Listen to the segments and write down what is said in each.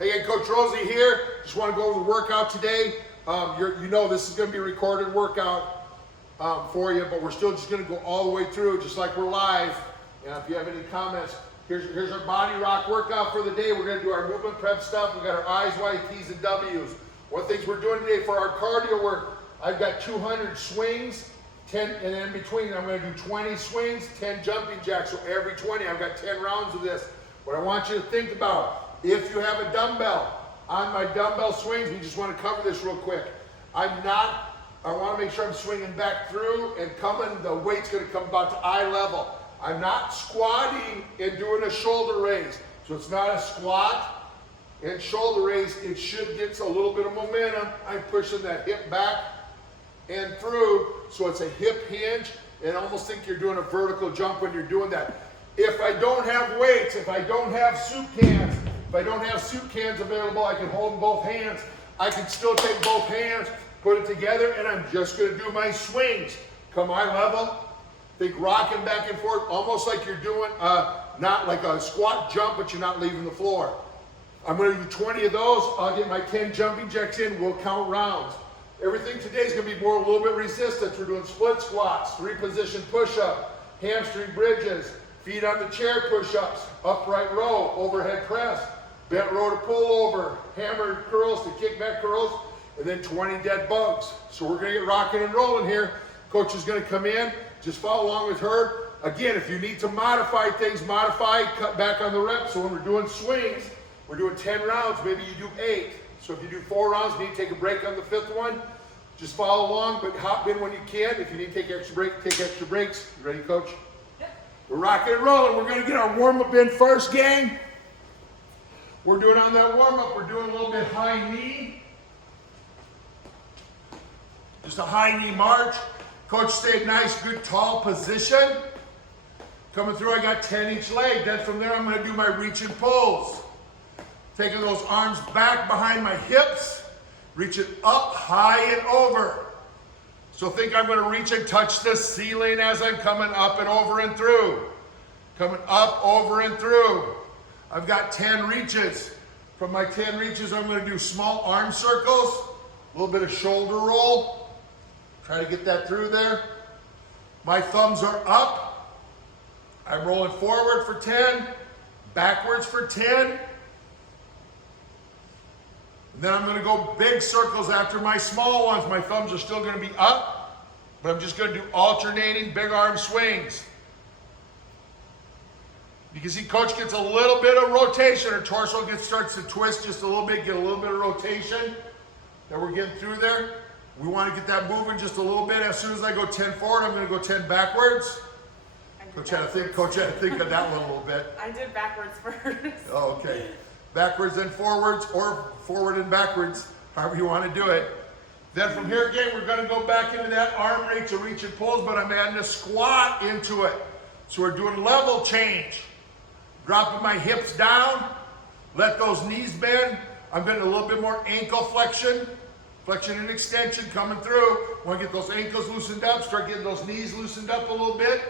Hey again, Coach Rozy here. Just want to go over the workout today. You know this is going to be a recorded workout for you, but we're still just going to go all the way through, just like we're live. And if you have any comments, here's our body rock workout for the day. We're going to do our movement prep stuff. We got our I's, Y's, T's, and W's. One of the things we're doing today for our cardio work, I've got 200 swings, 10, and in between I'm going to do 20 swings, 10 jumping jacks. So every 20, I've got 10 rounds of this. What I want you to think about, if you have a dumbbell, on my dumbbell swings, we just want to cover this real quick. I want to make sure I'm swinging back through and coming, the weight's going to come about to eye level. I'm not squatting and doing a shoulder raise. So it's not a squat and shoulder raise. It should get a little bit of momentum. I'm pushing that hip back and through. So it's a hip hinge, and almost think you're doing a vertical jump when you're doing that. If I don't have weights, if I don't have soup cans, if I don't have soup cans available, I can hold in both hands. I can still take both hands, put it together, and I'm just going to do my swings. Come eye level. Think rocking back and forth, almost like you're doing, not like a squat jump, but you're not leaving the floor. I'm going to do 20 of those. I'll get my 10 jumping jacks in. We'll count rounds. Everything today is going to be more a little bit resistance. We're doing split squats, 3-position push-up, hamstring bridges, feet on the chair push-ups, upright row, overhead press, bent row to pull over, hammer curls to kickback curls, and then 20 dead bugs. So we're going to get rocking and rolling here. Coach is going to come in. Just follow along with her. Again, if you need to modify things, modify, cut back on the reps. So when we're doing swings, we're doing 10 rounds. Maybe you do 8. So if you do 4 rounds, you need to take a break on the 5th one. Just follow along, but hop in when you can. If you need to take extra break, take extra breaks. You ready, Coach? We're rocking and rolling. We're going to get our warm-up in first, gang. We're doing on that warm-up, we're doing a little bit high knee. Just a high knee march. Coach, stay nice, good, tall position. Coming through, I got 10 each leg. Then from there, I'm going to do my reach and pulls. Taking those arms back behind my hips. Reaching up, high, and over. So think I'm going to reach and touch the ceiling as I'm coming up and over and through. Coming up, over, and through. I've got 10 reaches. From my 10 reaches, I'm going to do small arm circles, a little bit of shoulder roll. Try to get that through there. My thumbs are up. I'm rolling forward for 10, backwards for 10. Then I'm going to go big circles after my small ones. My thumbs are still going to be up, but I'm just going to do alternating big arm swings. You can see Coach gets a little bit of rotation. Her torso starts to twist just a little bit, get a little bit of rotation that we're getting through there. We want to get that moving just a little bit. As soon as I go 10 forward, I'm going to go 10 backwards. Coach had to think of that one a little bit. I did backwards first. Oh, okay. Backwards and forwards, or forward and backwards, however you want to do it. Then from here again, we're going to go back into that arm reach, reach and pulls, but I'm adding a squat into it. So we're doing level change. Dropping my hips down, let those knees bend. I'm getting a little bit more ankle flexion and extension coming through. Want to get those ankles loosened up, start getting those knees loosened up a little bit.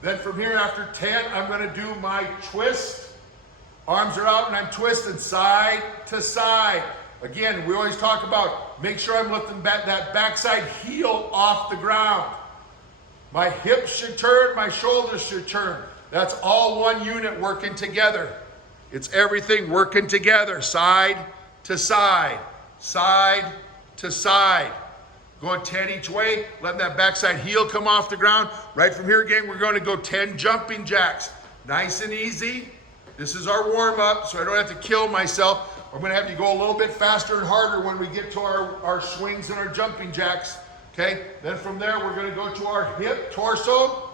Then from here after 10, I'm going to do my twist. Arms are out and I'm twisting side to side. Again, we always talk about make sure I'm lifting back that backside heel off the ground. My hips should turn, my shoulders should turn. That's all one unit working together. It's everything working together, side to side, side to side. Going 10 each way, letting that backside heel come off the ground. Right from here again, we're going to go 10 jumping jacks. Nice and easy. This is our warm-up, so I don't have to kill myself. I'm going to have you go a little bit faster and harder when we get to our swings and our jumping jacks. Okay? Then from there, we're going to go to our hip, torso,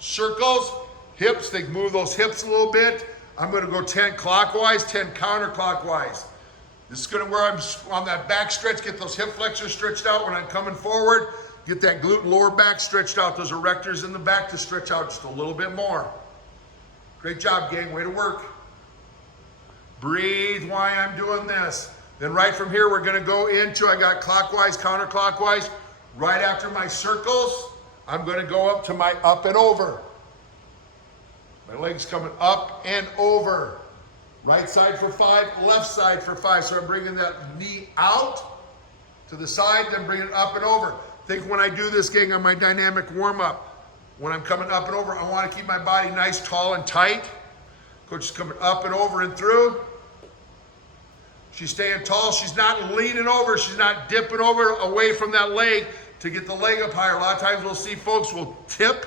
circles, hips. They move those hips a little bit. I'm going to go 10 clockwise, 10 counterclockwise. This is going to where I'm on that back stretch, get those hip flexors stretched out when I'm coming forward. Get that glute lower back stretched out, those erectors in the back to stretch out just a little bit more. Great job, gang. Way to work. Breathe while I'm doing this. Then right from here, we're going to go into, I got clockwise, counterclockwise. Right after my circles, I'm going to go up to my up and over. My legs coming up and over. Right side for 5, left side for 5. So I'm bringing that knee out to the side, then bring it up and over. Think when I do this, gang, on my dynamic warm-up, when I'm coming up and over, I want to keep my body nice, tall, and tight. Coach is coming up and over and through. She's staying tall. She's not leaning over. She's not dipping over away from that leg to get the leg up higher. A lot of times we'll see folks will tip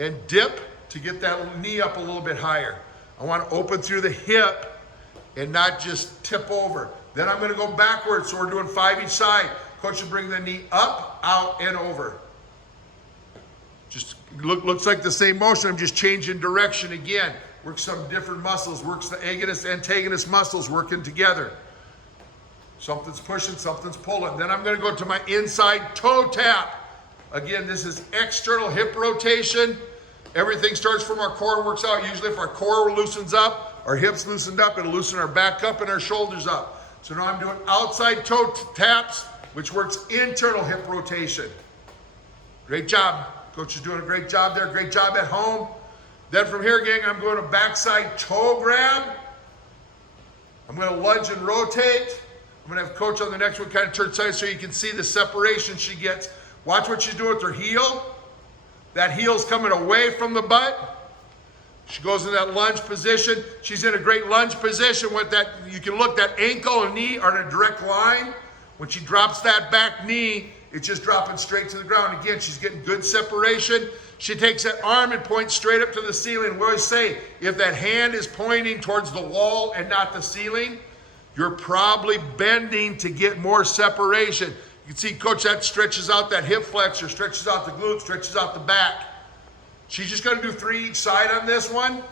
and dip to get that knee up a little bit higher. I want to open through the hip and not just tip over. Then I'm going to go backwards, so we're doing 5 each side. Coach will bring the knee up, out, and over. Just looks like the same motion. I'm just changing direction again. Works some different muscles. Works the agonist, antagonist muscles working together. Something's pushing, something's pulling. Then I'm going to go to my inside toe tap. Again, this is external hip rotation. Everything starts from our core and works out. Usually if our core loosens up, our hips loosened up, it'll loosen our back up and our shoulders up. So now I'm doing outside toe taps, which works internal hip rotation. Great job. Coach is doing a great job there. Great job at home. Then from here, gang, I'm going to backside toe grab. I'm going to lunge and rotate. I'm going to have Coach on the next one kind of turn side so you can see the separation she gets. Watch what she's doing with her heel. That heel's coming away from the butt. She goes in that lunge position. She's in a great lunge position with that. You can look, that ankle and knee are in a direct line. When she drops that back knee, it's just dropping straight to the ground. Again, she's getting good separation. She takes that arm and points straight up to the ceiling. We always say, if that hand is pointing towards the wall and not the ceiling, you're probably bending to get more separation. You can see, Coach, that stretches out that hip flexor, stretches out the glute, stretches out the back. She's just going to do 3 each side on this one,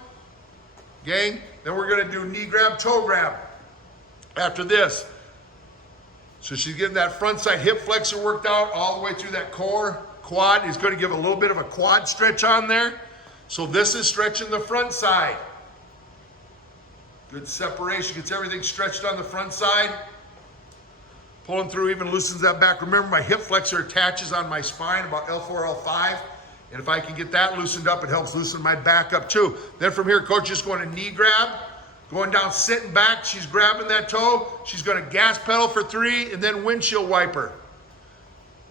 gang. Then we're going to do knee grab, toe grab after this. So she's getting that front side hip flexor worked out all the way through that core. Quad is going to give a little bit of a quad stretch on there. So this is stretching the front side. Good separation, gets everything stretched on the front side. Pulling through, even loosens that back. Remember, my hip flexor attaches on my spine about L4, L5. And if I can get that loosened up, it helps loosen my back up too. Then from here, Coach is going to knee grab. Going down, sitting back, she's grabbing that toe. She's going to gas pedal for 3 and then windshield wiper.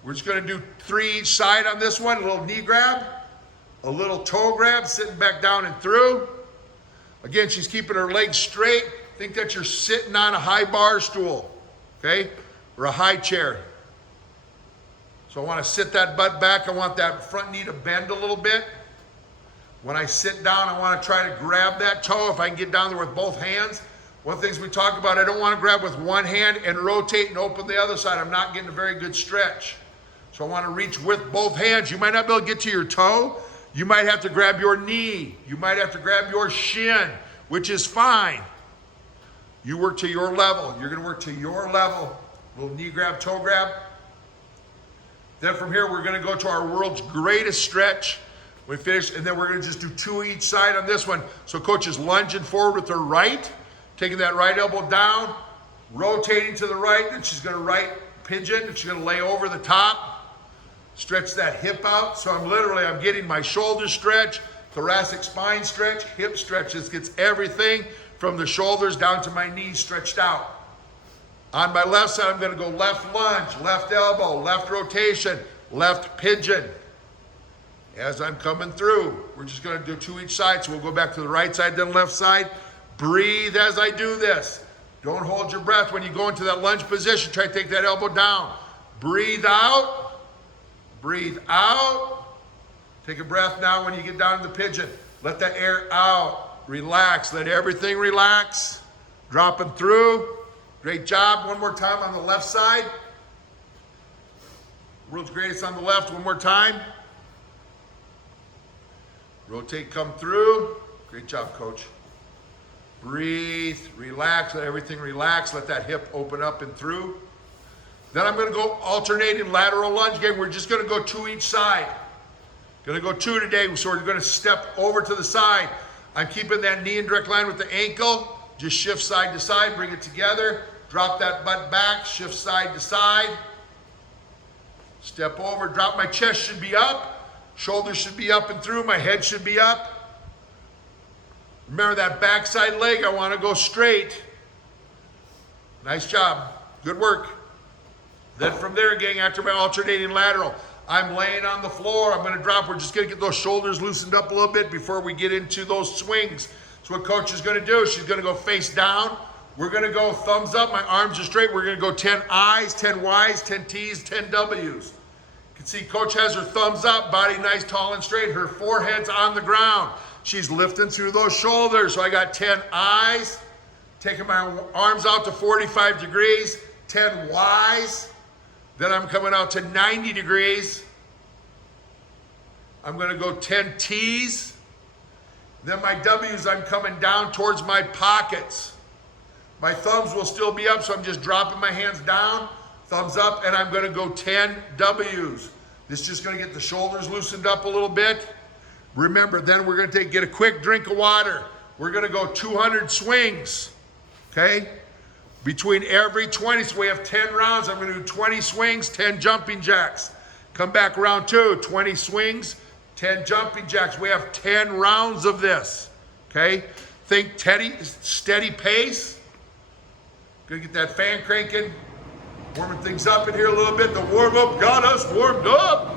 We're just going to do 3 each side on this one. A little knee grab, a little toe grab, sitting back down and through. Again, she's keeping her legs straight. Think that you're sitting on a high bar stool, okay? Or a high chair. So I want to sit that butt back. I want that front knee to bend a little bit. When I sit down, I want to try to grab that toe if I can get down there with both hands. One of the things we talk about, I don't want to grab with one hand and rotate and open the other side. I'm not getting a very good stretch. So I want to reach with both hands. You might not be able to get to your toe. You might have to grab your knee. You might have to grab your shin, which is fine. You work to your level. You're going to work to your level. Little knee grab, toe grab. Then from here, we're going to go to our world's greatest stretch. We finish, and then we're going to just do 2 each side on this one. So Coach is lunging forward with her right, taking that right elbow down, rotating to the right, and she's going to right pigeon, and she's going to lay over the top, stretch that hip out. So I'm getting my shoulder stretch, thoracic spine stretch, hip stretch. This gets everything from the shoulders down to my knees stretched out. On my left side, I'm going to go left lunge, left elbow, left rotation, left pigeon. As I'm coming through, we're just going to do 2 each side. So we'll go back to the right side, then left side. Breathe as I do this. Don't hold your breath when you go into that lunge position. Try to take that elbow down. Breathe out. Breathe out. Take a breath now when you get down to the pigeon. Let that air out. Relax. Let everything relax. Dropping through. Great job. One more time on the left side. World's greatest on the left. One more time. Rotate, come through. Great job, Coach. Breathe, relax, let everything relax. Let that hip open up and through. Then I'm going to go alternating lateral lunge. Again, we're just going to go 2 each side. Going to go 2 today, so we're going to step over to the side. I'm keeping that knee in direct line with the ankle. Just shift side to side, bring it together. Drop that butt back, shift side to side. Step over, drop. My chest should be up. Shoulders should be up and through. My head should be up. Remember that backside leg, I want to go straight. Nice job. Good work. Then from there, gang, after my alternating lateral, I'm laying on the floor. I'm going to drop. We're just going to get those shoulders loosened up a little bit before we get into those swings. So what coach is going to do, she's going to go face down. We're going to go thumbs up. My arms are straight. We're going to go 10 I's, 10 Y's, 10 T's, 10 W's. You can see coach has her thumbs up, body nice, tall, and straight. Her forehead's on the ground. She's lifting through those shoulders. So I got 10 I's, taking my arms out to 45 degrees, 10 Y's. Then I'm coming out to 90 degrees. I'm going to go 10 T's. Then my W's, I'm coming down towards my pockets. My thumbs will still be up, so I'm just dropping my hands down, thumbs up, and I'm going to go 10 W's. This is just going to get the shoulders loosened up a little bit. Remember, then we're going to get a quick drink of water. We're going to go 200 swings, okay? Between every 20, so we have 10 rounds. I'm going to do 20 swings, 10 jumping jacks. Come back round 2, 20 swings, 10 jumping jacks. We have 10 rounds of this, okay? Think steady pace. Gonna get that fan cranking, warming things up in here a little bit. The warm-up got us warmed up.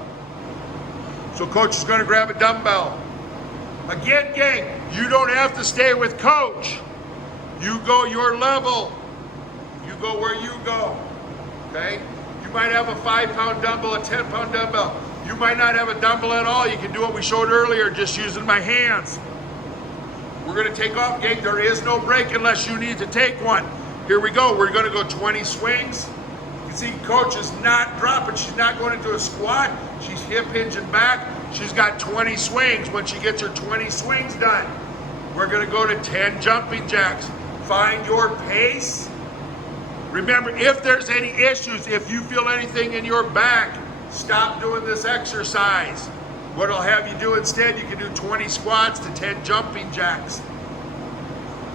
So coach is gonna grab a dumbbell. Again, gang, you don't have to stay with coach. You go your level. You go where you go, okay? You might have a 5-pound dumbbell, a 10-pound dumbbell. You might not have a dumbbell at all. You can do what we showed earlier, just using my hands. We're gonna take off, gang. There is no break unless you need to take one. Here we go. We're gonna go 20 swings. You can see coach is not dropping. She's not going into a squat. She's hip hinging back. She's got 20 swings. When she gets her 20 swings done, we're gonna go to 10 jumping jacks. Find your pace. Remember, if there's any issues, if you feel anything in your back, stop doing this exercise. What I'll have you do instead, you can do 20 squats to 10 jumping jacks.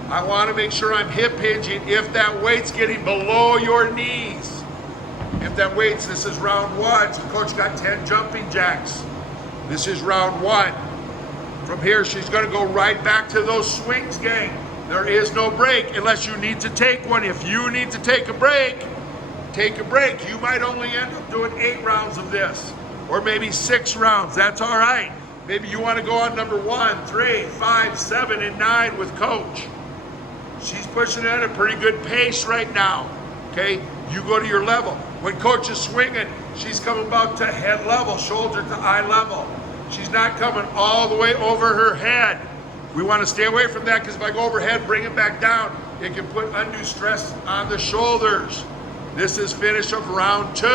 I want to make sure I'm hip hinging if that weight's getting below your knees. If that weight's, this is round 1, so coach got 10 jumping jacks. This is round 1. From here, she's going to go right back to those swings, gang. There is no break unless you need to take one. If you need to take a break, take a break. You might only end up doing 8 rounds of this, or maybe 6 rounds. That's all right. Maybe you want to go on number 1, 3, 5, 7, and 9 with coach. She's pushing at a pretty good pace right now, okay? You go to your level. When coach is swinging, she's coming about to head level, shoulder to eye level. She's not coming all the way over her head. We want to stay away from that because if I go overhead, bring it back down, it can put undue stress on the shoulders. This is finish of round 2.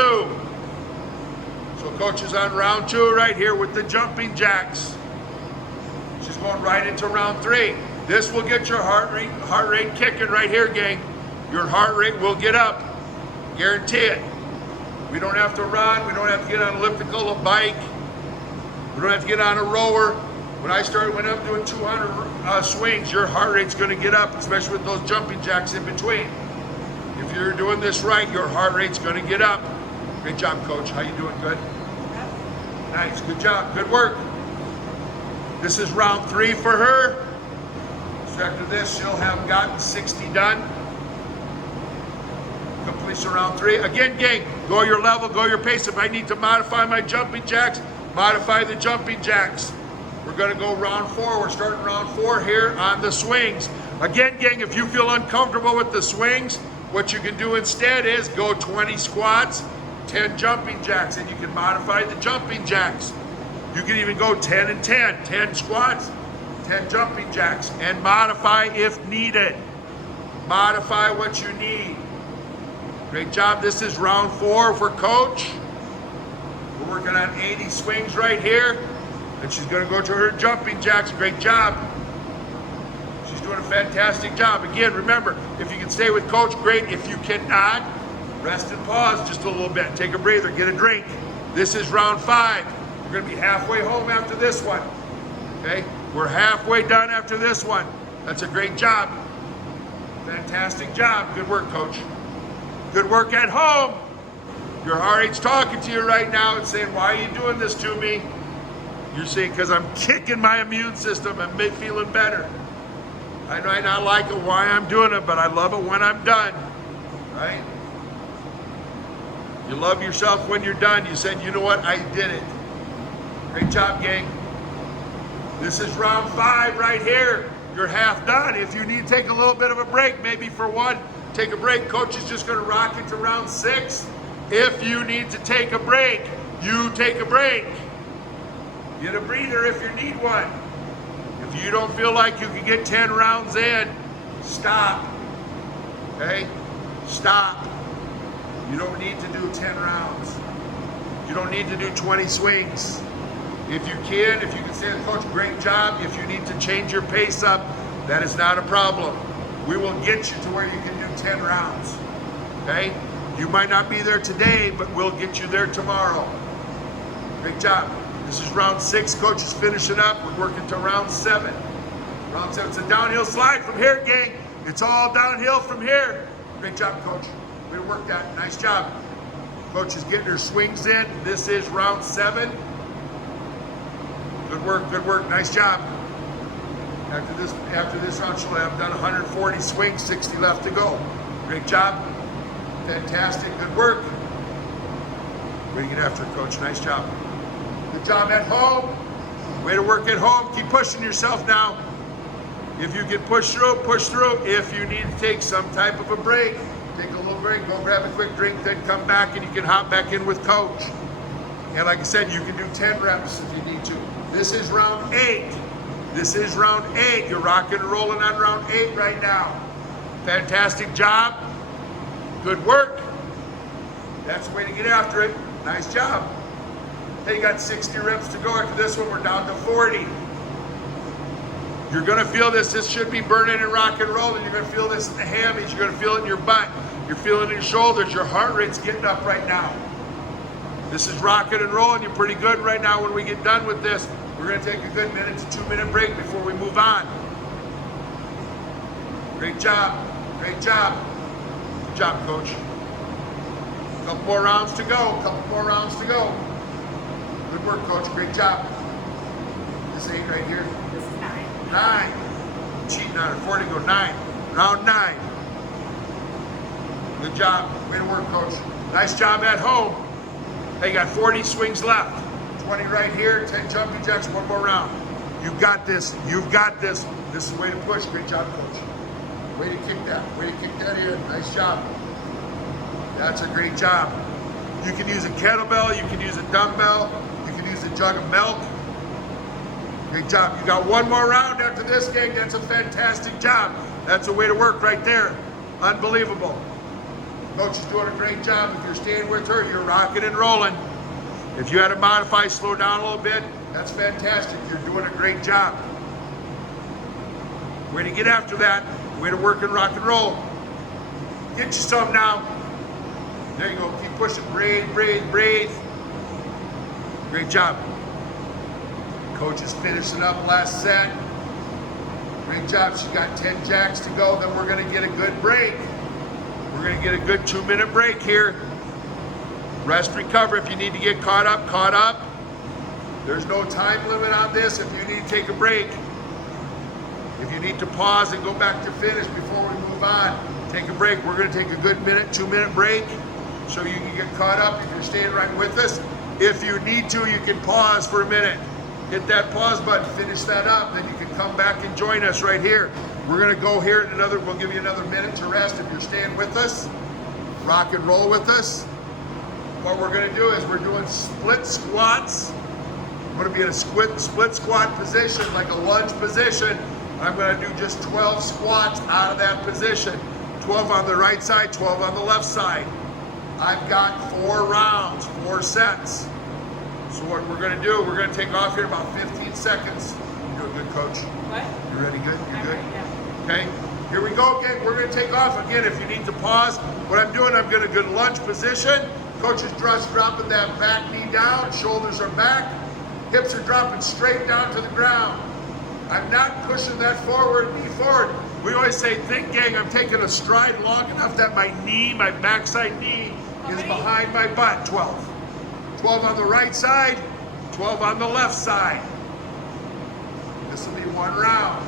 So coach is on round 2 right here with the jumping jacks. She's going right into round 3. This will get your heart rate kicking right here, gang. Your heart rate will get up. Guarantee it. We don't have to run. We don't have to get on an elliptical, a bike. We don't have to get on a rower. When I'm doing 200 swings, your heart rate's going to get up, especially with those jumping jacks in between. If you're doing this right, your heart rate's going to get up. Great job, coach. How you doing? Good? Nice. Good job. Good work. This is round 3 for her. So after this, she'll have gotten 60 done. Completion round 3. Again, gang, go your level, go your pace. If I need to modify my jumping jacks, modify the jumping jacks. We're going to go round 4. We're starting round 4 here on the swings. Again, gang, if you feel uncomfortable with the swings, what you can do instead is go 20 squats, 10 jumping jacks, and you can modify the jumping jacks. You can even go 10 and 10, 10 squats, 10 jumping jacks, and modify if needed. Modify what you need. Great job. This is round 4 for coach. We're working on 80 swings right here, and she's going to go to her jumping jacks. Great job. She's doing a fantastic job. Again, remember, if you can stay with coach, great. If you cannot, rest and pause just a little bit. Take a breather, get a drink. This is round 5. We're going to be halfway home after this one. Okay? We're halfway done after this one. That's a great job. Fantastic job. Good work, coach. Good work at home. Your heart rate's talking to you right now and saying, why are you doing this to me? You're saying, because I'm kicking my immune system and feeling better. I might not like it why I'm doing it, but I love it when I'm done, right? You love yourself when you're done. You said, you know what, I did it. Great job, gang. This is round 5 right here. You're half done. If you need to take a little bit of a break, maybe for one, take a break. Coach is just gonna rock it to round 6. If you need to take a break, you take a break. Get a breather if you need one. If you don't feel like you can get 10 rounds in, stop, okay? Stop. You don't need to do 10 rounds. You don't need to do 20 swings. If you can say to the coach, great job. If you need to change your pace up, that is not a problem. We will get you to where you can do 10 rounds, okay? You might not be there today, but we'll get you there tomorrow. Great job. This is round 6. Coach is finishing up. We're working to round 7. Round 7, it's a downhill slide from here, gang. It's all downhill from here. Great job, coach. Way to work that. Nice job. Coach is getting her swings in. This is round 7. Good work, good work. Nice job. After this round, she'll have done 140 swings, 60 left to go. Great job. Fantastic. Good work. Way to get after it, coach. Nice job. Good job at home. Way to work at home. Keep pushing yourself now. If you can push through, push through. If you need to take some type of a break, take a little break, go grab a quick drink, then come back and you can hop back in with coach. And like I said, you can do 10 reps if you need to. This is round 8. This is round 8. You're rocking and rolling on round 8 right now. Fantastic job. Good work. That's the way to get after it. Nice job. Hey, you got 60 reps to go. After this one, we're down to 40. You're gonna feel this. This should be burning and rock and rolling. You're gonna feel this in the hammies. You're gonna feel it in your butt. You're feeling it in your shoulders. Your heart rate's getting up right now. This is rocking and rolling. You're pretty good right now. When we get done with this, we're gonna take a good minute to 2-minute break before we move on. Great job. Great job. Good job, coach. A couple more rounds to go. Couple more rounds to go. Good work, coach. Great job. This 8 right here. This is 9. 9. Cheating on it. 40 go 9. Round 9. Good job. Way to work, coach. Nice job at home. Hey, you got 40 swings left. 20 right here. 10 jumping jacks. One more round. You've got this. You've got this. This is the way to push. Great job, coach. Way to kick that. Way to kick that in. Nice job. That's a great job. You can use a kettlebell. You can use a dumbbell. You can use a jug of milk. Great job. You got one more round after this, gang. That's a fantastic job. That's a way to work right there. Unbelievable. Coach is doing a great job. If you're staying with her, you're rocking and rolling. If you had to modify, slow down a little bit, that's fantastic. You're doing a great job. Way to get after that. Way to work and rock and roll. Get you some now. There you go. Keep pushing. Breathe, breathe, breathe. Great job. Coach is finishing up last set. Great job. She's got 10 jacks to go. Then we're going to get a good break. We're going to get a good 2-minute break here. Rest, recover. If you need to get caught up, caught up. There's no time limit on this. If you need to take a break, if you need to pause and go back to finish before we move on, take a break. We're going to take a good 2-minute break so you can get caught up if you're staying right with us. If you need to, you can pause for a minute. Hit that pause button, finish that up, then you can come back and join us right here. We're going to go here in we'll give you another minute to rest if you're staying with us. Rock and roll with us. What we're going to do is we're doing split squats. I'm going to be in a split squat position, like a lunge position. I'm going to do just 12 squats out of that position. 12 on the right side, 12 on the left side. I've got 4 rounds, 4 sets. So what we're going to do, we're going to take off here in about 15 seconds. You're doing good, coach. What? You ready? Good? You're good? Ready, yeah. Okay. Here we go again. We're going to take off again. If you need to pause, what I'm doing, I'm going to good lunge position. Coach is just dropping that back knee down. Shoulders are back. Hips are dropping straight down to the ground. I'm not pushing that forward, knee forward. We always say, think, gang, I'm taking a stride long enough that my knee, my backside knee, is behind my butt. 12. 12 on the right side, 12 on the left side. This will be 1 round.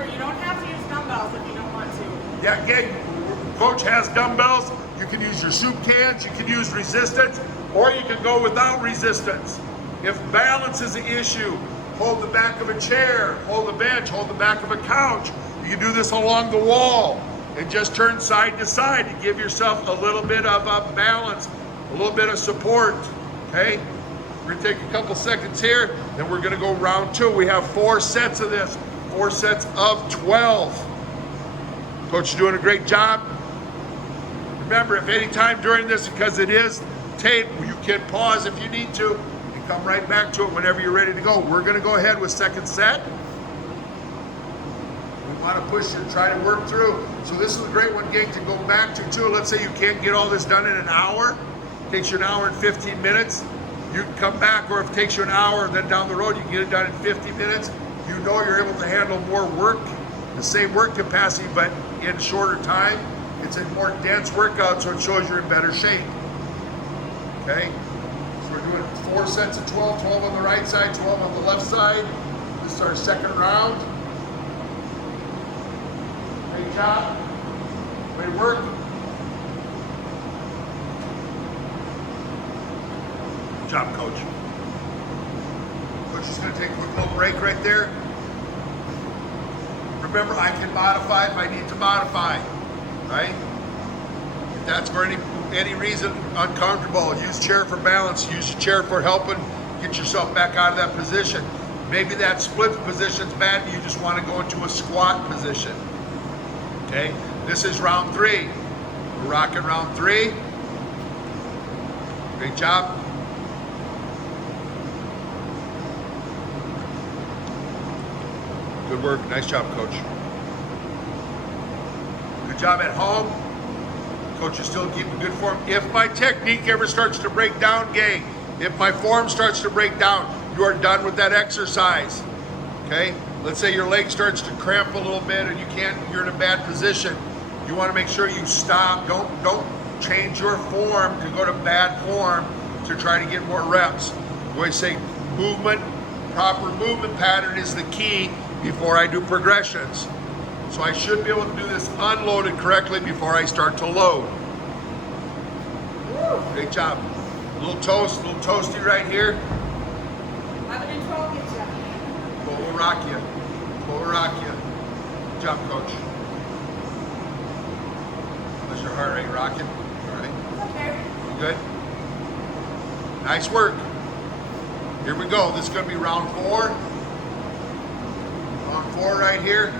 Remember, you don't have to use dumbbells if you don't want to. Yeah, gang, coach has dumbbells. You can use your soup cans, you can use resistance, or you can go without resistance. If balance is an issue, hold the back of a chair, hold the bench, hold the back of a couch. You can do this along the wall and just turn side to side to give yourself a little bit of a balance, a little bit of support, okay? We're gonna take a couple seconds here, then we're gonna go round 2. We have 4 sets of this, 4 sets of 12. Coach is doing a great job. Remember, if any time during this, because it is tape, you can pause if you need to and come right back to it whenever you're ready to go. We're gonna go ahead with second set. We wanna push and try to work through. So this is a great one, gang, to go back to too. Let's say you can't get all this done in an hour. It takes you an hour and 15 minutes. You can come back, or if it takes you an hour, then down the road, you can get it done in 50 minutes. You know you're able to handle more work, the same work capacity, but in shorter time. It's a more dense workout, so it shows you're in better shape. Okay? So we're doing 4 sets of 12, 12 on the right side, 12 on the left side. This is our second round. Great job. Way to work. Good job, coach. Coach is going to take a quick little break right there. Remember, I can modify if I need to modify, right? If that's for any reason uncomfortable, use chair for balance, use your chair for helping get yourself back out of that position. Maybe that split position's bad and you just want to go into a squat position. Okay, this is round 3. We're rocking round 3. Great job. Good work. Nice job, coach. Good job at home. Coach is still keeping good form. If my technique ever starts to break down, gang, if my form starts to break down, you are done with that exercise. Okay? Let's say your leg starts to cramp a little bit and you're in a bad position. You want to make sure you stop. Don't change your form to go to bad form to try to get more reps. I always say movement, proper movement pattern is the key before I do progressions. So I should be able to do this unloaded correctly before I start to load. Great job. A little toasty right here. 11 and 12, good job. We'll rock you. We'll rock you. Good job, coach. How's your heart rate rocking? All right. Okay. Good. Nice work. Here we go. This is going to be round 4. Round 4 right here.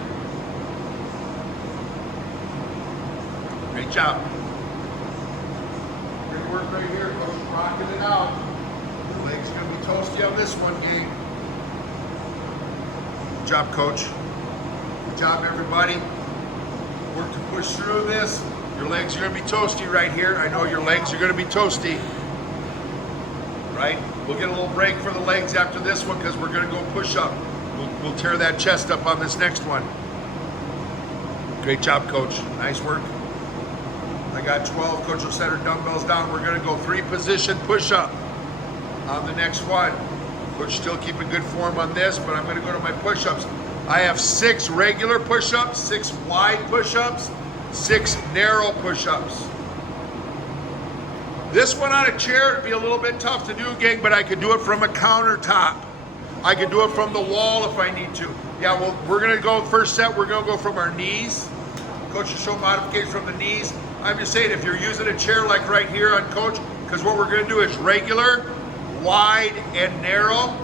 Great job. Great work right here, coach. Rocking it out. The leg's going to be toasty on this one, gang. Good job, coach. Good job, everybody. Work to push through this. Your legs are going to be toasty right here. I know your legs are going to be toasty. Right? We'll get a little break for the legs after this one because we're going to go push up. We'll tear that chest up on this next one. Great job, coach. Nice work. I got 12. Coach will set her dumbbells down. We're going to go 3 position push up on the next one. Coach still keeping good form on this, but I'm going to go to my push ups. I have 6 regular push ups, 6 wide push ups, 6 narrow push ups. This one on a chair would be a little bit tough to do, gang, but I could do it from a countertop. I could do it from the wall if I need to. Yeah, well, we're going to go, first set, we're going to go from our knees. Coach will show modification from the knees. I'm just saying, if you're using a chair like right here on coach, because what we're going to do is regular, wide, and narrow.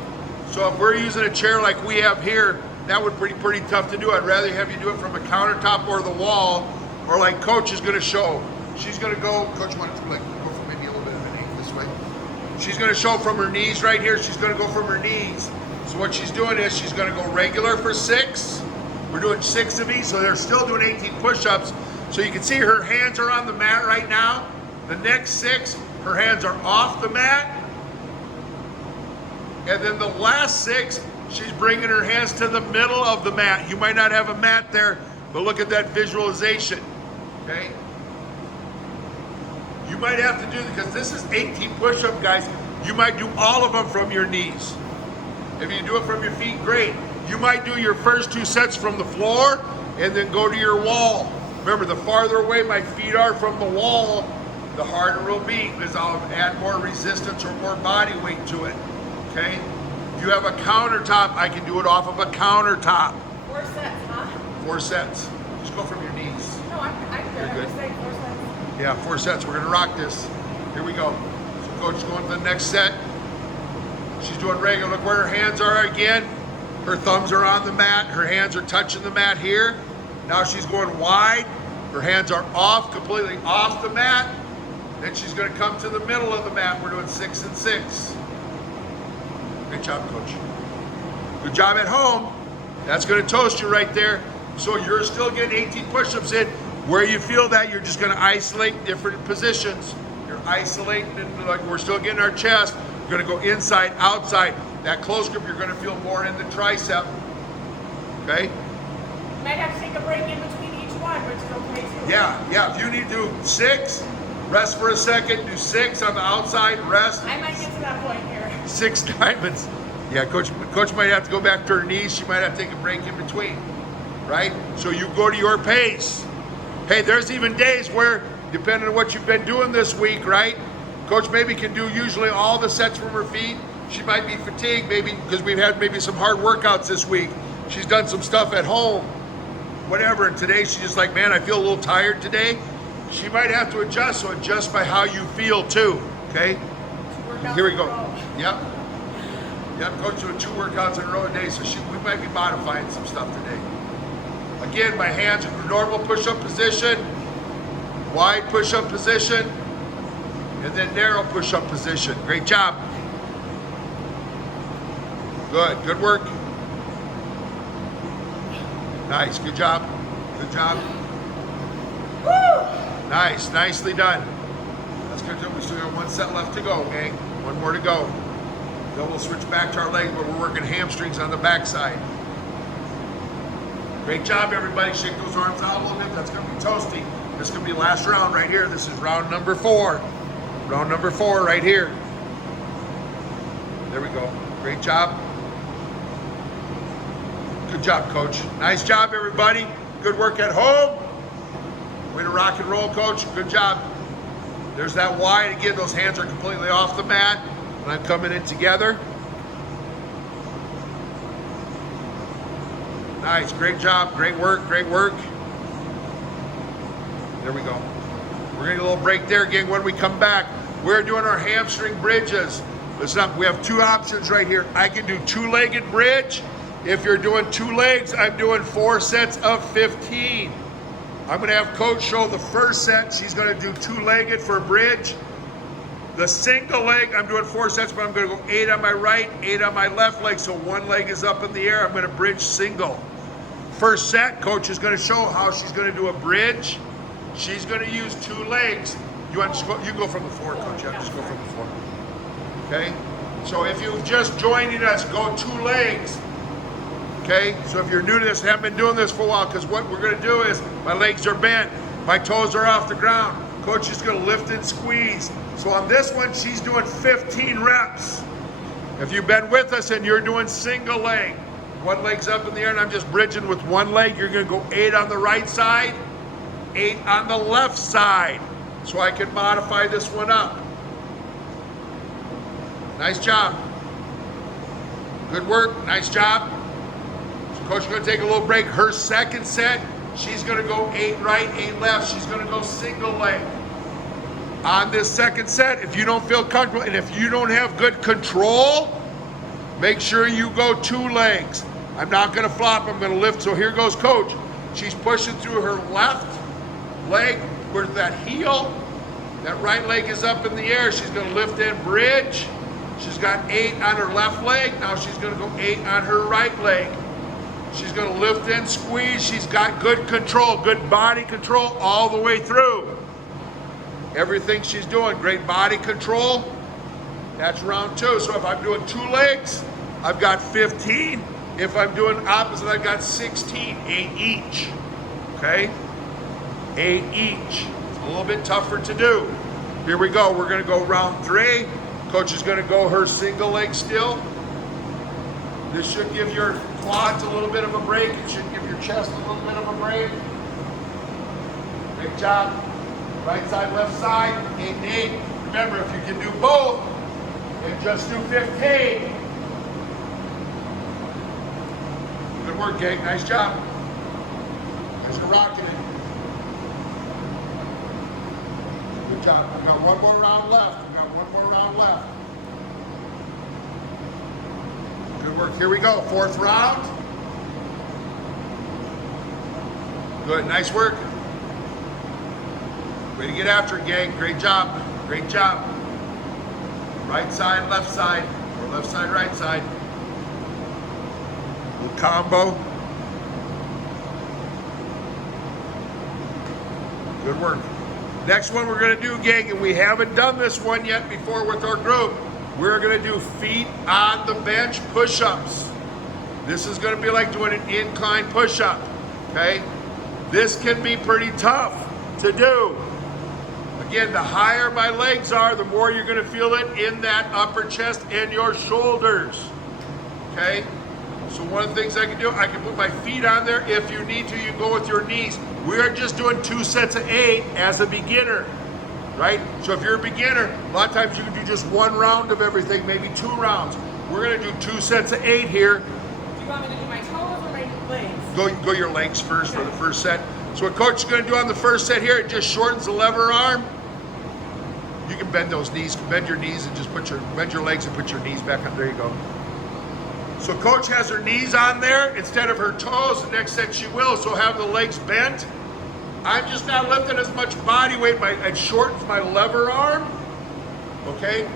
So if we're using a chair like we have here, that would be pretty tough to do. I'd rather have you do it from a countertop or the wall, or like coach is going to show. She's going to go, coach wanted to like go for maybe a little bit of an angle this way. She's going to show from her knees right here. She's going to go from her knees. So what she's doing is she's going to go regular for 6. We're doing 6 of these, so they're still doing 18 push-ups. So you can see her hands are on the mat right now. The next 6, her hands are off the mat. And then the last 6, she's bringing her hands to the middle of the mat. You might not have a mat there, but look at that visualization, okay? You might have to do, because this is 18 push-up, guys. You might do all of them from your knees. If you do it from your feet, great. You might do your first 2 sets from the floor and then go to your wall. Remember, the farther away my feet are from the wall, the harder it will be, because I'll add more resistance or more body weight to it, okay? If you have a countertop, I can do it off of a countertop. 4 sets, huh? 4 sets. Just go from your knees. No, I'm good. You're I'm just saying 4 sets. Yeah, 4 sets. We're gonna rock this. Here we go. So coach is going to the next set. She's doing regular. Look where her hands are again. Her thumbs are on the mat. Her hands are touching the mat here. Now she's going wide. Her hands are off, completely off the mat. Then she's gonna come to the middle of the mat. We're doing 6 and 6. Great job, coach. Good job at home. That's gonna toast you right there. So you're still getting 18 push-ups in. Where you feel that, you're just gonna isolate different positions. You're isolating, and like we're still getting our chest. You're gonna go inside, outside. That close grip, you're gonna feel more in the tricep. Okay? You might have to take a break in between each one, which is okay too. Yeah. If you need to do 6, rest for a second, do 6 on the outside, rest. I might get to that point here. 6 diamonds. Yeah, coach might have to go back to her knees. She might have to take a break in between, right? So you go to your pace. Hey, there's even days where, depending on what you've been doing this week, right? Coach maybe can do usually all the sets from her feet. She might be fatigued, maybe because we've had maybe some hard workouts this week. She's done some stuff at home, whatever. And today she's just like, man, I feel a little tired today. She might have to adjust, so adjust by how you feel too, okay? Here we go. Yep, coach doing 2 workouts in a row a day, so we might be modifying some stuff today. Again, my hands in normal push-up position, wide push-up position, and then narrow push-up position. Great job. Good work. Nice, good job. Good job. Woo! Nice, nicely done. That's good. We still got 1 set left to go, gang. 1 more to go. Then we'll switch back to our legs, but we're working hamstrings on the backside. Great job, everybody. Shake those arms out a little bit. That's gonna be toasty. This is gonna be the last round right here. This is round number 4. Round number 4 right here. There we go. Great job. Good job, coach. Nice job, everybody. Good work at home. Way to rock and roll, coach. Good job. There's that wide. Again, those hands are completely off the mat. And I'm coming in together. Nice, great job, great work, great work. There we go. We're gonna get a little break there again. When we come back, we're doing our hamstring bridges. Listen up, we have 2 options right here. I can do 2-legged bridge. If you're doing 2 legs, I'm doing 4 sets of 15. I'm gonna have coach show the first set. She's gonna do 2-legged for a bridge. The single leg, I'm doing 4 sets, but I'm gonna go 8 on my right, 8 on my left leg, so 1 leg is up in the air. I'm gonna bridge single. First set, coach is gonna show how she's gonna do a bridge. She's gonna use 2 legs. You want to just go, you can go from the floor, coach. Yeah, just go from the floor. Okay? So if you've just joining us, go 2 legs. Okay? So if you're new to this, haven't been doing this for a while, because what we're gonna do is, my legs are bent, my toes are off the ground. Coach is gonna lift and squeeze. So on this one, she's doing 15 reps. If you've been with us and you're doing single leg, 1 leg's up in the air and I'm just bridging with 1 leg, you're gonna go 8 on the right side, 8 on the left side. So I can modify this one up. Nice job. Good work, nice job. So coach is gonna take a little break. Her second set, she's gonna go 8 right, 8 left. She's gonna go single leg. On this second set, if you don't feel comfortable and if you don't have good control, make sure you go 2 legs. I'm not gonna flop, I'm gonna lift. So here goes coach. She's pushing through her left leg with that heel. That right leg is up in the air. She's gonna lift and bridge. She's got 8 on her left leg. Now she's gonna go 8 on her right leg. She's gonna lift and squeeze. She's got good control, good body control all the way through. Everything she's doing, great body control. That's round 2. So if I'm doing 2 legs, I've got 15. If I'm doing opposite, I've got 16, 8 each, okay? 8 each. It's a little bit tougher to do. Here we go, we're gonna go round 3. Coach is gonna go her single leg still. This should give your quads a little bit of a break. It should give your chest a little bit of a break. Great job. Right side, left side, 8 and 8. Remember, if you can do both, then just do 15. Good work, gang. Nice job. Guys are rocking it. Good job. We've got one more round left. We've got one more round left. Good work. Here we go. 4th round. Good. Nice work. Way to get after it, gang. Great job. Great job. Right side, left side, or left side, right side. Little combo. Good work. Next one we're going to do, gang, and we haven't done this one yet before with our group. We're going to do feet on the bench push-ups. This is going to be like doing an incline push-up, okay? This can be pretty tough to do. Again, the higher my legs are, the more you're going to feel it in that upper chest and your shoulders, okay? So one of the things I can do, I can put my feet on there. If you need to, you can go with your knees. We are just doing 2 sets of 8 as a beginner, right? So if you're a beginner, a lot of times you can do just 1 round of everything, maybe 2 rounds. We're going to do 2 sets of 8 here. Do you want me to do my toes or my legs? Go your legs first for the first set. So what coach is going to do on the first set here, it just shortens the lever arm. You can bend those knees, bend your knees and just bend your legs and put your knees back on. There you go. So coach has her knees on there instead of her toes. The next set she will, so have the legs bent. I'm just not lifting as much body weight. It shortens my lever arm, okay?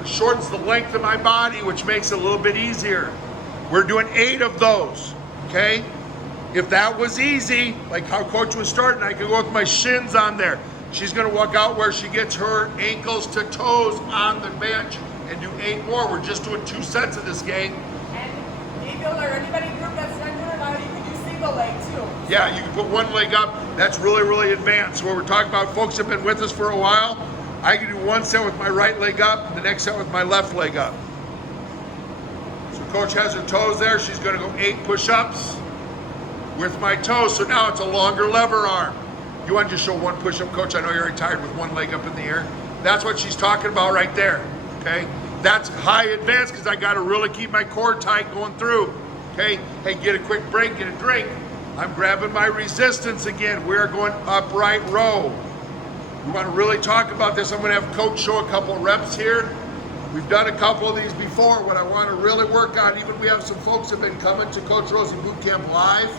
It shortens the length of my body, which makes it a little bit easier. We're doing 8 of those, okay? If that was easy, like how coach was starting, I could go with my shins on there. She's gonna walk out where she gets her ankles to toes on the bench and do 8 more. We're just doing 2 sets of this, gang. And Eagle or anybody group that's not doing it now, you can do single leg too. Yeah, you can put 1 leg up. That's really, really advanced. What we're talking about, folks have been with us for a while. I can do 1 set with my right leg up, and the next set with my left leg up. So coach has her toes there. She's gonna go 8 push-ups with my toes. So now it's a longer lever arm. You want to just show 1 push-up, coach? I know you're already tired with 1 leg up in the air. That's what she's talking about right there, okay? That's high advanced because I got to really keep my core tight going through, okay? Hey, get a quick break, get a drink. I'm grabbing my resistance again. We're going upright row. We want to really talk about this. I'm going to have coach show a couple of reps here. We've done a couple of these before. What I want to really work on, even we have some folks have been coming to Coach Rozy Bootcamp live.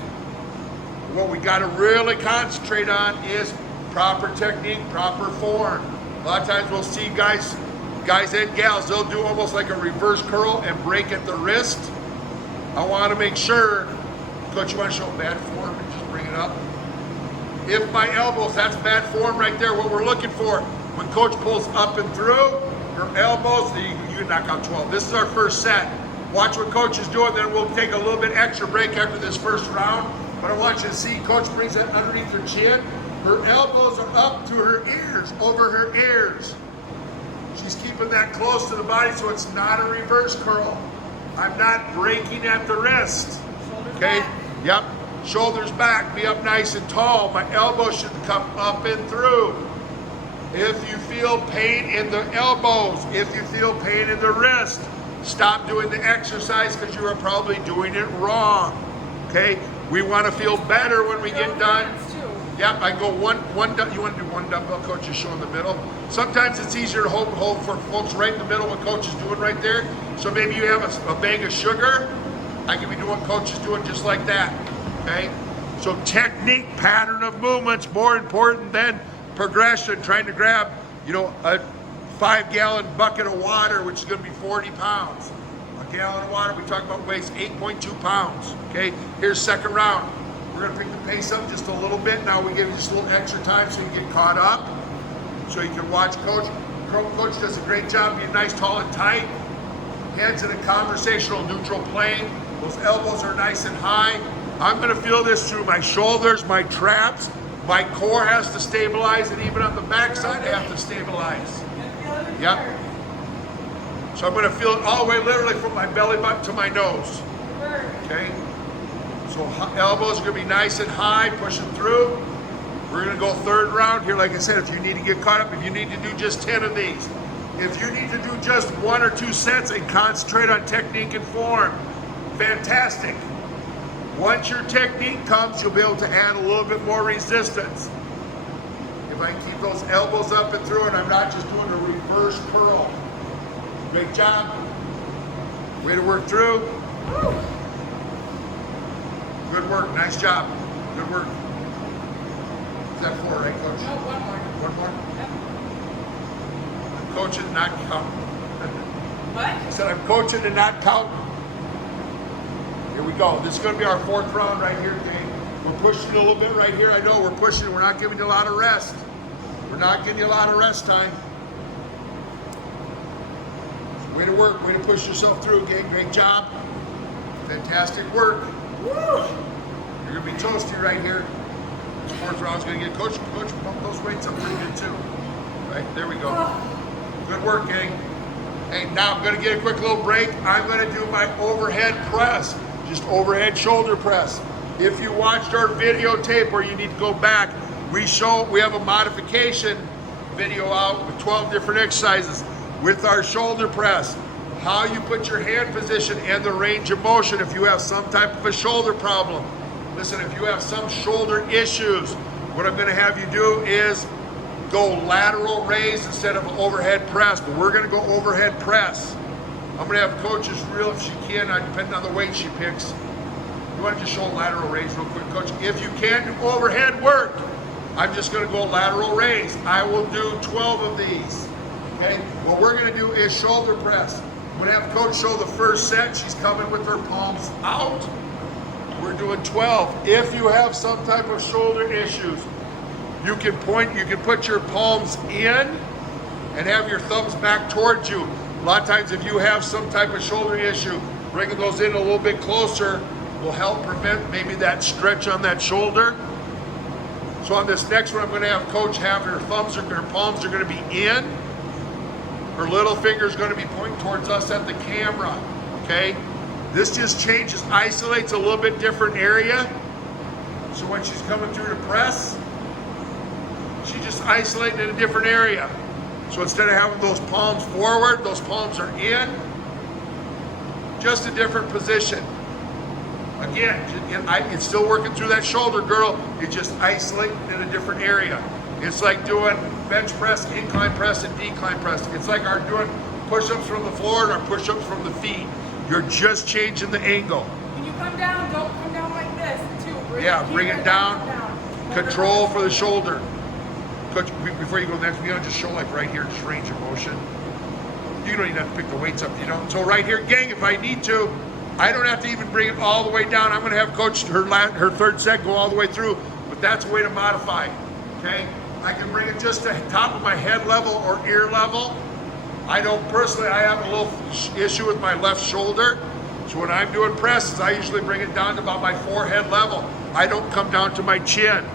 What we got to really concentrate on is proper technique, proper form. A lot of times we'll see guys and gals, they'll do almost like a reverse curl and break at the wrist. I want to make sure, coach, you want to show bad form and just bring it up. If my elbows, that's bad form right there, what we're looking for. When coach pulls up and through, her elbows, you can knock out 12. This is our first set. Watch what coach is doing, then we'll take a little bit extra break after this first round. But I want you to see, coach brings that underneath her chin. Her elbows are up to her ears, over her ears. She's keeping that close to the body so it's not a reverse curl. I'm not breaking at the wrist. Shoulders Okay? back. Yep. Shoulders back, be up nice and tall. My elbows should come up and through. If you feel pain in the elbows, if you feel pain in the wrist, stop doing the exercise because you are probably doing it wrong. Okay? We want to feel better when we get done. Yep, I go one. You want to do 1 dumbbell, coach, just show in the middle. Sometimes it's easier to hold for folks right in the middle what coach is doing right there. So maybe you have a bag of sugar. I can be doing what coach is doing just like that, okay? So technique, pattern of movements, more important than progression. Trying to grab, a 5-gallon bucket of water, which is going to be 40 pounds. A gallon of water, we talk about weighs 8.2 pounds, okay? Here's second round. We're gonna pick the pace up just a little bit. Now we give you just a little extra time so you can get caught up. So you can watch coach. Coach does a great job being nice, tall, and tight. Hands in a conversational neutral plane. Those elbows are nice and high. I'm gonna feel this through my shoulders, my traps. My core has to stabilize, and even on the backside, I have to stabilize. Yep. So I'm gonna feel it all the way literally from my belly button to my nose. Okay? So elbows are gonna be nice and high, pushing through. We're gonna go third round here. Like I said, if you need to get caught up, if you need to do just 10 of these, if you need to do just 1 or 2 sets and concentrate on technique and form, fantastic. Once your technique comes, you'll be able to add a little bit more resistance. If I keep those elbows up and through and I'm not just doing a reverse curl. Great job. Way to work through. Woo. Good work, nice job. Good work. Is that 4, right, Coach? No, one more. One more? Yep. I'm coaching and not counting. What? I said I'm coaching and not counting. Here we go. This is going to be our 4th round right here, gang. We're pushing a little bit right here. I know we're pushing. We're not giving you a lot of rest. We're not giving you a lot of rest time. Way to work. Way to push yourself through, gang. Great job. Fantastic work. Woo. You're going to be toasty right here. This 4th round is going to get Coach, pump those weights up pretty good too. Right, there we go. Good work, gang. Hey, now I'm going to get a quick little break. I'm going to do my overhead press. Just overhead shoulder press. If you watched our videotape or you need to go back, we have a modification video out with 12 different exercises with our shoulder press. How you put your hand position and the range of motion if you have some type of a shoulder problem. Listen, if you have some shoulder issues, what I'm gonna have you do is go lateral raise instead of overhead press, but we're gonna go overhead press. I'm gonna have coaches reel if she can, depending on the weight she picks. You wanna just show lateral raise real quick, Coach? If you can't do overhead work, I'm just gonna go lateral raise. I will do 12 of these, okay? What we're gonna do is shoulder press. I'm gonna have Coach show the first set. She's coming with her palms out. We're doing 12. If you have some type of shoulder issues, you can put your palms in and have your thumbs back towards you. A lot of times if you have some type of shoulder issue, bringing those in a little bit closer will help prevent maybe that stretch on that shoulder. So on this next one, I'm gonna have Coach have her palms are gonna be in. Her little finger is gonna be pointing towards us at the camera, okay? This just changes, isolates a little bit different area. So when she's coming through to press, she just isolates in a different area. So instead of having those palms forward, those palms are in, just a different position. Again, it's still working through that shoulder, girl. It's just isolating in a different area. It's like doing bench press, incline press, and decline press. It's like our doing push-ups from the floor and our push-ups from the feet. You're just changing the angle. When you come down, don't come down like this, too. Bring it down. Control for the shoulder. Coach, before you go next, we want to just show like right here, just range of motion. You don't even have to pick the weights up, you know. So right here, gang, if I need to, I don't have to even bring it all the way down. I'm gonna have Coach, her 3rd set go all the way through, but that's a way to modify it, okay? I can bring it just to top of my head level or ear level. I know personally, I have a little issue with my left shoulder. So when I'm doing presses, I usually bring it down to about my forehead level. I don't come down to my chin.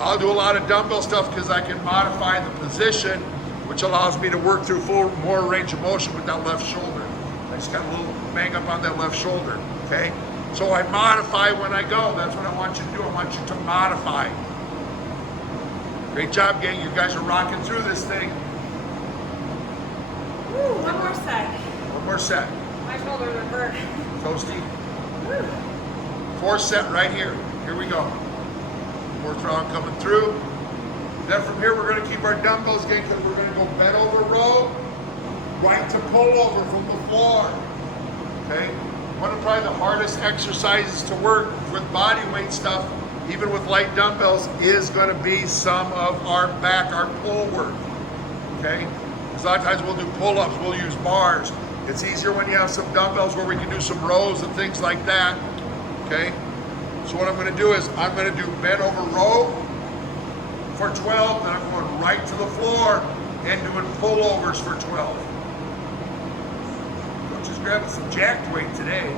I'll do a lot of dumbbell stuff because I can modify the position, which allows me to work through more range of motion with that left shoulder. I just got a little bang up on that left shoulder, okay? So I modify when I go. That's what I want you to do. I want you to modify. Great job, gang. You guys are rocking through this thing. Woo, one more set. One more set. My shoulders are hurt. Toasty. Woo. 4th set right here. Here we go. 4th round coming through. Then from here, we're going to keep our dumbbells, gang, because we're going to go bent over row, right to pull over from the floor. Okay? One of probably the hardest exercises to work with body weight stuff, even with light dumbbells, is going to be some of our back, our pull work. Okay? Because a lot of times we'll do pull-ups, we'll use bars. It's easier when you have some dumbbells where we can do some rows and things like that. Okay? So what I'm going to do is I'm going to do bent over row for 12, then I'm going right to the floor and doing pullovers for 12. Coach is grabbing some jacked weight today.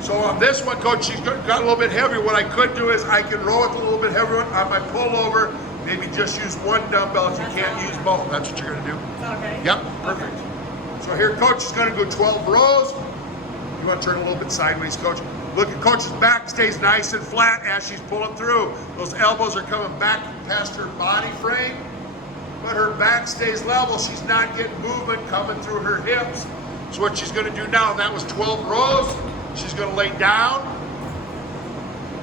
So on this one, Coach, she's got a little bit heavier. What I could do is I can row it a little bit heavier on my pullover. Maybe just use one dumbbell if you can't use both. That's what you're going to do. Okay. Yep, perfect. So here, Coach is going to go 12 rows. You want to turn a little bit sideways, coach. Look at coach's back stays nice and flat as she's pulling through. Those elbows are coming back past her body frame, but her back stays level. She's not getting movement coming through her hips. So what she's going to do now, that was 12 rows. She's going to lay down,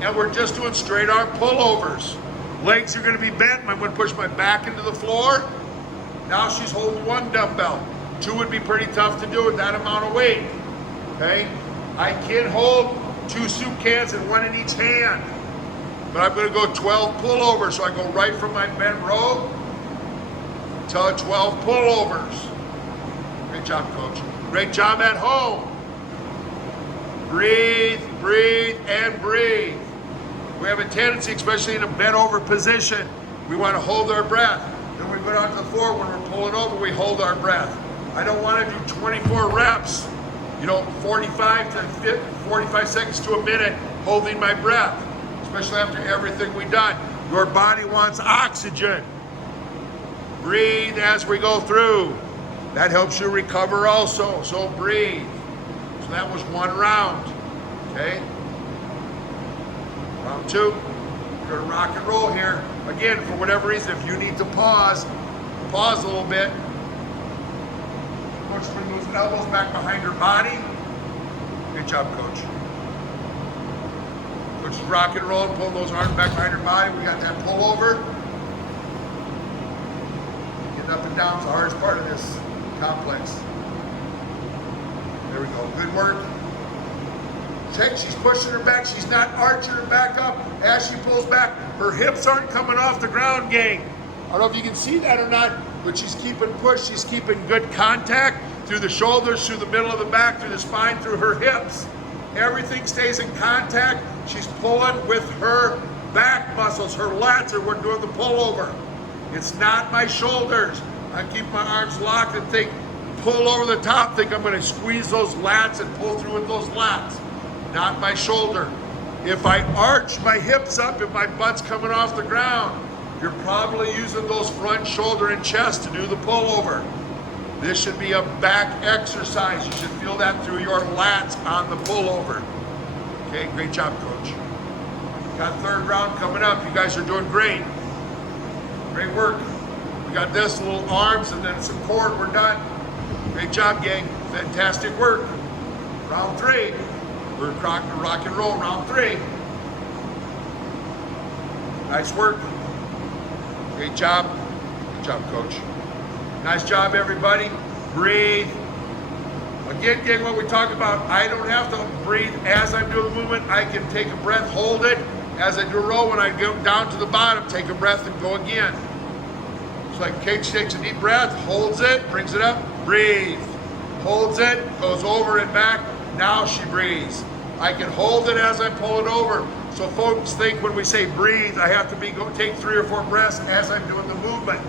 and we're just doing straight arm pullovers. Legs are going to be bent. I'm going to push my back into the floor. Now she's holding one dumbbell. 2 would be pretty tough to do with that amount of weight. Okay? I can hold 2 soup cans and 1 in each hand. But I'm going to go 12 pullovers. So I go right from my bent row to 12 pullovers. Great job, coach. Great job at home. Breathe, breathe, and breathe. We have a tendency, especially in a bent over position, we want to hold our breath. Then we go down to the floor, when we're pulling over, we hold our breath. I don't want to do 24 reps, 45 seconds to a minute holding my breath, especially after everything we've done. Your body wants oxygen. Breathe as we go through. That helps you recover also, so breathe. So that was 1 round, okay? Round 2, we're gonna rock and roll here. Again, for whatever reason, if you need to pause a little bit. Coach, bring those elbows back behind her body. Good job, coach. Coach is rock and roll, pulling those arms back behind her body. We got that pull over. Getting up and down is the hardest part of this complex. There we go, good work. Check, she's pushing her back. She's not arching her back up as she pulls back. Her hips aren't coming off the ground, gang. I don't know if you can see that or not, but she's keeping push. She's keeping good contact through the shoulders, through the middle of the back, through the spine, through her hips. Everything stays in contact. She's pulling with her back muscles. Her lats are we're doing the pullover. It's not my shoulders. I keep my arms locked and think, pull over the top, think I'm gonna squeeze those lats and pull through with those lats. Not my shoulder. If I arch my hips up, if my butt's coming off the ground, you're probably using those front shoulder and chest to do the pullover. This should be a back exercise. You should feel that through your lats on the pullover. Okay, great job, coach. Got 3rd round coming up. You guys are doing great. Great work. We got this, little arms, and then some core. We're done. Great job, gang. Fantastic work. Round 3. We're rock and roll, round 3. Nice work. Great job. Good job, coach. Nice job, everybody. Breathe. Again, gang, what we talk about, I don't have to breathe as I'm doing the movement. I can take a breath, hold it. As I do a roll, when I go down to the bottom, take a breath and go again. It's like Kate takes a deep breath, holds it, brings it up, breathe. Holds it, goes over and back. Now she breathes. I can hold it as I pull it over. So folks think when we say breathe, I have to take 3 or 4 breaths as I'm doing the movement.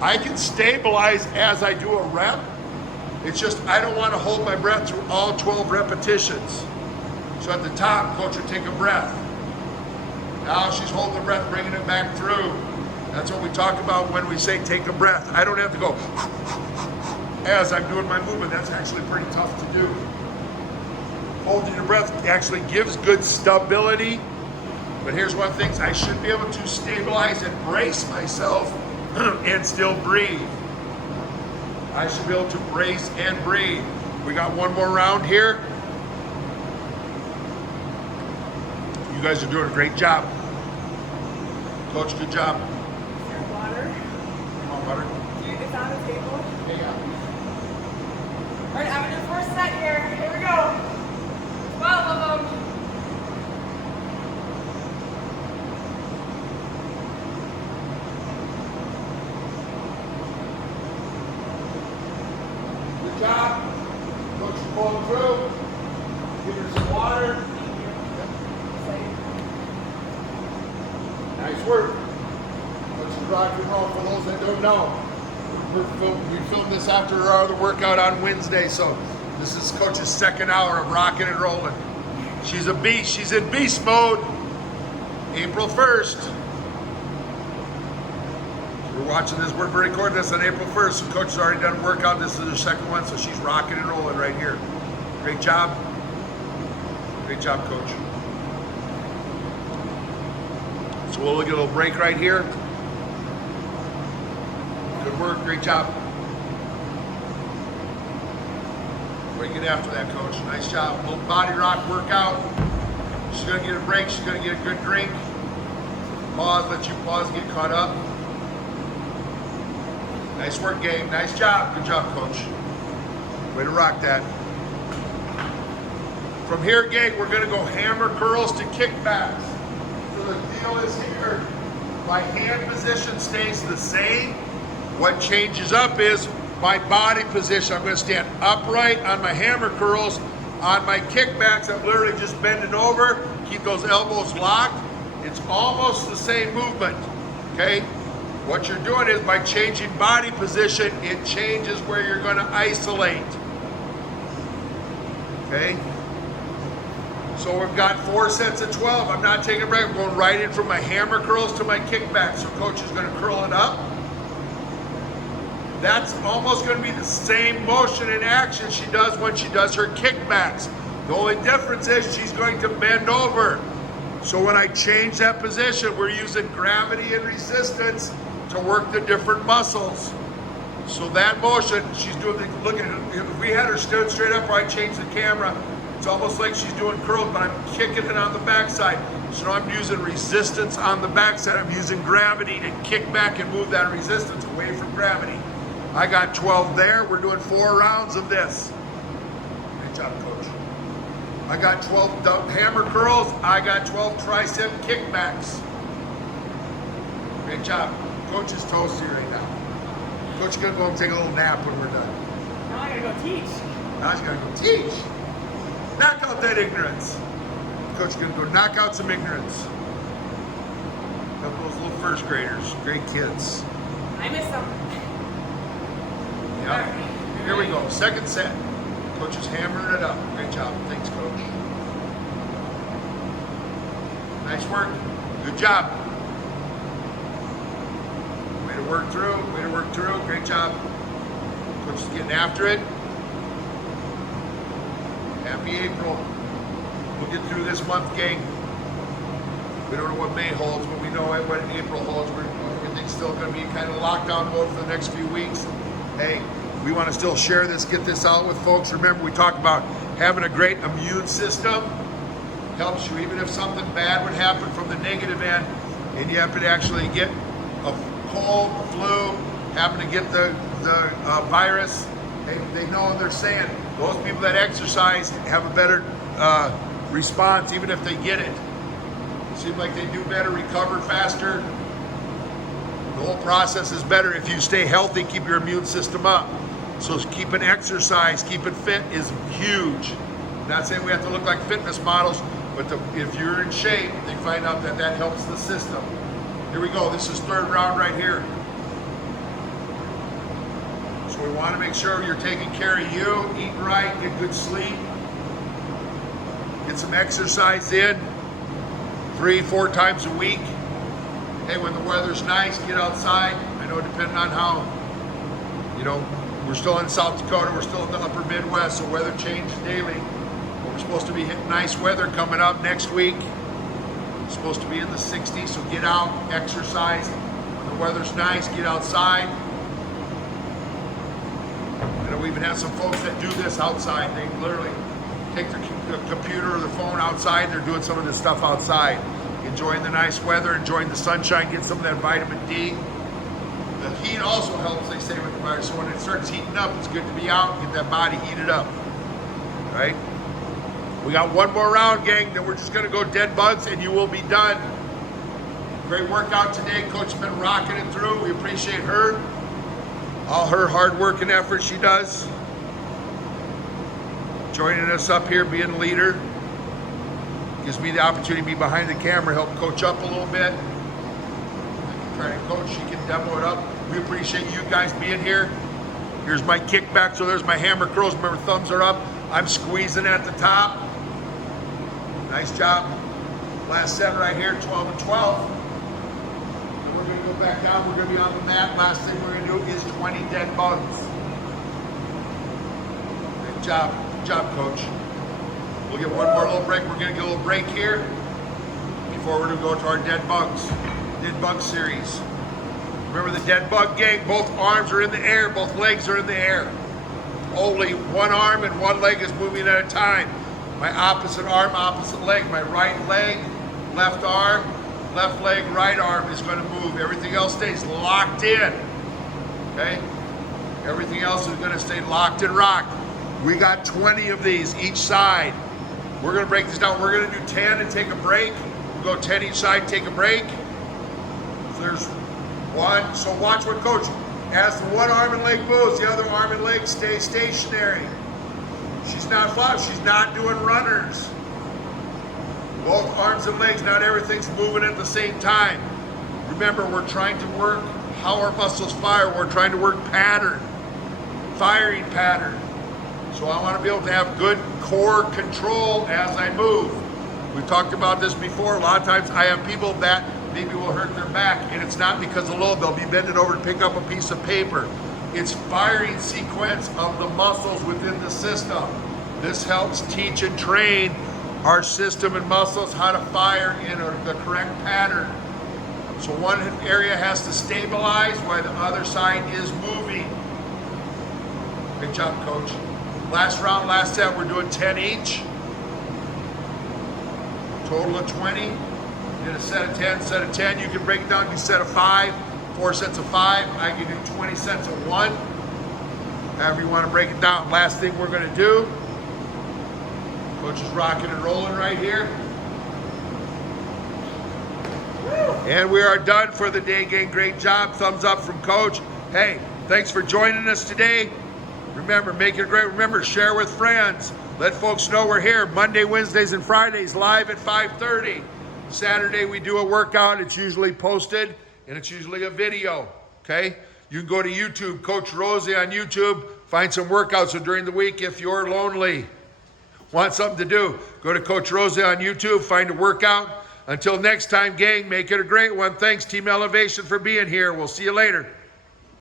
I can stabilize as I do a rep. It's just I don't want to hold my breath through all 12 repetitions. So at the top, coach would take a breath. Now she's holding the breath, bringing it back through. That's what we talk about when we say take a breath. I don't have to go as I'm doing my movement. That's actually pretty tough to do. Holding your breath actually gives good stability. But here's one thing, I should be able to stabilize and brace myself and still breathe. I should be able to brace and breathe. We got 1 more round here. You guys are doing a great job. Coach, good job. Is there water? Come on, butter. It's on the table. Yeah. All right, I'm gonna do 1st set here. Here we go. 12 of them. Good job. Coach, you're pulling through. Give her some water. Nice work. Coach is rock and roll. For those that don't know, we filmed this after our other workout on Wednesday, so this is Coach's 2nd hour of rocking and rolling. She's a beast. She's in beast mode. April 1st. We're watching this. We're recording this on April 1st. So Coach has already done a workout. This is her 2nd one, so she's rocking and rolling right here. Great job. Great job, coach. So we'll get a little break right here. Good work, great job. Way to get after that, coach. Nice job. Little body rock workout. She's gonna get a break, she's gonna get a good drink. Pause, let you pause, get caught up. Nice work, gang. Nice job. Good job, coach. Way to rock that. From here, gang, we're gonna go hammer curls to kickbacks. So the deal is here, my hand position stays the same. What changes up is my body position. I'm gonna stand upright on my hammer curls. On my kickbacks, I'm literally just bending over, keep those elbows locked. It's almost the same movement, okay? What you're doing is by changing body position, it changes where you're gonna isolate, okay? So we've got 4 sets of 12. I'm not taking a break. I'm going right in from my hammer curls to my kickback. So coach is gonna curl it up. That's almost gonna be the same motion and action she does when she does her kickbacks. The only difference is she's going to bend over. So when I change that position, we're using gravity and resistance to work the different muscles. So that motion, she's doing, look at it, if we had her stood straight up or I change the camera, it's almost like she's doing curls, but I'm kicking it on the backside. So now I'm using resistance on the backside. I'm using gravity to kick back and move that resistance away from gravity. I got 12 there. We're doing 4 rounds of this. Good job, coach. I got 12 hammer curls. I got 12 tricep kickbacks. Great job. Coach is toasty right now. Coach is gonna go and take a little nap when we're done. Now I gotta go teach. Now she's gonna go teach. Knock out that ignorance. Coach is gonna go knock out some ignorance. Couple of those little first graders, great kids. I miss them. Yep. Here we go, second set. Coach is hammering it up. Great job. Thanks, coach. Nice work. Good job. Way to work through. Way to work through. Great job. Coach is getting after it. Happy April. We'll get through this month, gang. We don't know what May holds, but we know what April holds. Everything's still going to be kind of lockdown mode for the next few weeks. Hey, we want to still share this, get this out with folks. Remember, we talk about having a great immune system. Helps you even if something bad would happen from the negative end and you happen to actually get a cold, flu, happen to get the virus. They know what they're saying. Those people that exercise have a better response even if they get it. Seems like they do better, recover faster. The whole process is better if you stay healthy, keep your immune system up. So keeping exercise, keeping fit is huge. Not saying we have to look like fitness models, but if you're in shape, they find out that that helps the system. Here we go, this is third round right here. So we want to make sure you're taking care of you, eating right, get good sleep, get some exercise in 3-4 times a week. Hey, when the weather's nice, get outside. I know depending on how, we're still in South Dakota, we're still in the upper Midwest, so weather changes daily. But we're supposed to be hitting nice weather coming up next week. It's supposed to be in the 60s, so get out, exercise. When the weather's nice, get outside. I know we even have some folks that do this outside. They literally take their computer or their phone outside, they're doing some of this stuff outside. Enjoying the nice weather, enjoying the sunshine, get some of that vitamin D. The heat also helps, they say, with the virus. So when it starts heating up, it's good to be out and get that body heated up, right? We got one more round, gang, then we're just gonna go dead bugs and you will be done. Great workout today. Coach has been rocking it through. We appreciate her. All her hard work and effort she does. Joining us up here, being a leader. Gives me the opportunity to be behind the camera, help coach up a little bit. I can try to coach, she can demo it up. We appreciate you guys being here. Here's my kickback, so there's my hammer curls. Remember, thumbs are up. I'm squeezing at the top. Nice job. Last set right here, 12 and 12. And we're gonna go back down, we're gonna be on the mat. Last thing we're gonna do is 20 dead bugs. Good job, coach. We'll get one more little break. We're gonna get a little break here before we're gonna go to our dead bug series. Remember the dead bug, gang, both arms are in the air, both legs are in the air. Only one arm and one leg is moving at a time. My opposite arm, opposite leg. My right leg, left arm, left leg, right arm is gonna move. Everything else stays locked in, okay? Everything else is gonna stay locked and rocked. We got 20 of these each side. We're gonna break this down. We're gonna do 10 and take a break. We'll go 10 each side, take a break. So there's one, so watch what coach, as the one arm and leg moves, the other arm and leg stay stationary. She's not flying, she's not doing runners. Both arms and legs, not everything's moving at the same time. Remember, we're trying to work how our muscles fire. We're trying to work pattern, firing pattern. So I want to be able to have good core control as I move. We talked about this before. A lot of times I have people that maybe will hurt their back, and it's not because of load. They'll be bending over to pick up a piece of paper. It's firing sequence of the muscles within the system. This helps teach and train our system and muscles how to fire in the correct pattern. So one area has to stabilize while the other side is moving. Good job, coach. Last round, last set, we're doing 10 each. Total of 20. Did a set of 10, set of 10. You can break down a set of 5, 4 sets of 5. I can do 20 sets of 1. However you want to break it down. Last thing we're going to do. Coach is rocking and rolling right here. And we are done for the day, gang. Great job. Thumbs up from coach. Hey, thanks for joining us today. Remember, make it great. Remember, share with friends. Let folks know we're here Monday, Wednesdays, and Fridays live at 5:30. Saturday we do a workout. It's usually posted and it's usually a video, okay? You can go to YouTube, Coach Rozy on YouTube, find some workouts. So during the week, if you're lonely, want something to do, go to Coach Rozy on YouTube, find a workout. Until next time, gang, make it a great one. Thanks, Team Elevation, for being here. We'll see you later.